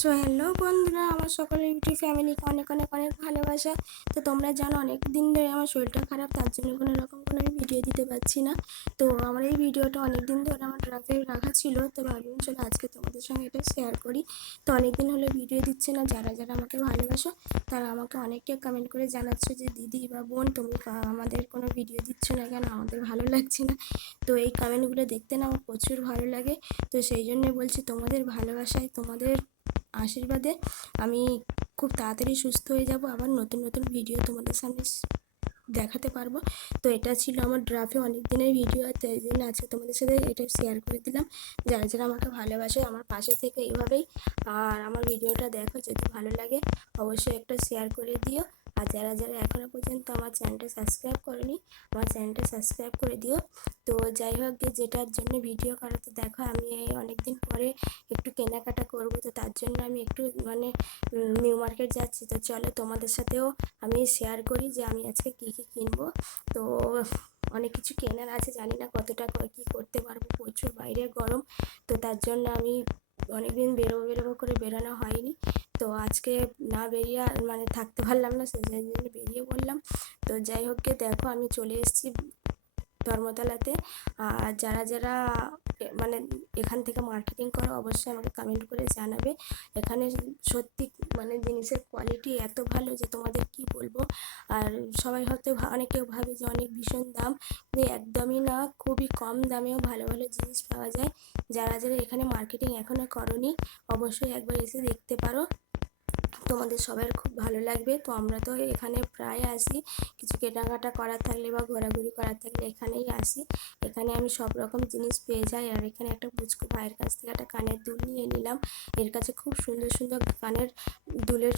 So hello বন্ধুরা, আমার সকলের ইউটিউব ফ্যামিলিকে অনেক অনেক অনেক ভালোবাসা। তো তোমরা জানো অনেক দিন ধরে আমার শরীরটা খারাপ, তার জন্য কোনো রকম কোনো আমি ভিডিও দিতে পারছি না। তো আমার এই ভিডিওটা অনেক দিন ধরে আমার ড্রাফে রাখা ছিল, তো ভাবলাম চলো আজকে তোমাদের সঙ্গে এটা শেয়ার করি। তো অনেক দিন হলে ভিডিও দিচ্ছে না, যারা যারা আমাকে ভালোবাসো তারা আমাকে অনেকে কমেন্ট করে জানাচ্ছ যে দিদি বা বোন তুমি আমাদের কোনো ভিডিও দিচ্ছ না কেন, আমাদের ভালো লাগছে না। তো এই কমেন্টগুলো দেখতে না আমার প্রচুর ভালো লাগে। তো সেই জন্য বলছি, তোমাদের ভালোবাসায়, তোমাদের আশীর্বাদে আমি খুব তাড়াতাড়ি সুস্থ হয়ে যাব, আবার নতুন নতুন ভিডিও তোমাদের সামনে দেখাতে পারবো। তো এটা ছিল আমার ড্রাফে অনেক দিনের ভিডিও, তো এই জন্য আজকে তোমাদের সাথে এটা শেয়ার করে দিলাম। যারা যারা আমাকে ভালোবাসে আমার পাশে থেকে এইভাবেই, আর আমার ভিডিওটা দেখো, যদি ভালো লাগে অবশ্যই একটা শেয়ার করে দিও। আর যারা যারা এখনও পর্যন্ত আমার চ্যানেলটা সাবস্ক্রাইব করেনি, আমার চ্যানেলটা সাবস্ক্রাইব করে দিও। তো যাই হোক, যেটার জন্য ভিডিও করা, তো দেখো আমি এই অনেকদিন পরে একটু কেনাকাটা করব, তো তার জন্য আমি একটু নিউ মার্কেট যাচ্ছি। তো চলো তোমাদের সাথেও আমি শেয়ার করি যে আমি আজকে কী কী কিনবো। তো অনেক কিছু কেনার আছে, জানি না কতটা কী করতে পারবো, প্রচুর বাইরে গরম। তো তার জন্য আমি অনেকদিন বেরোবো বেরোবো করে বেরোনো হয়নি। তো আজকে না বেরিয়ে থাকতে পারলাম না, সেই জন্য বেরিয়ে পড়লাম। তো যাই হোক, দেখো আমি চলে এসেছি ধর্মতলাতে। আর যারা যারা মানে এখান থেকে মার্কেটিং করো অবশ্যই আমাকে কমেন্ট করে জানাবে। এখানে সত্যি জিনিসের কোয়ালিটি এত ভালো যে তোমাদের কি বলবো। আর সবাই হয়তো অনেকেও ভাবে যে অনেক ভীষণ দাম, কিন্তু একদমই না, খুবই কম দামেও ভালো ভালো জিনিস পাওয়া যায়। যারা যারা এখানে মার্কেটিং এখনও করোনি অবশ্যই একবার এসে দেখতে পারো, তোমাদের সবার খুব ভালো লাগবে। তো আমরা তো এখানে প্রায় আসি, কিছু কেনাকাটা করার থাকলে বা ঘোরাঘুরি করার থাকলে এখানেই আসি। এখানে আমি সব রকম জিনিস পেয়ে যাই। আর এখানে একটা পুচকু ভাইয়ের কাছ থেকে একটা কানের দুল নিয়ে নিলাম। এর কাছে খুব সুন্দর সুন্দর কানের দুলের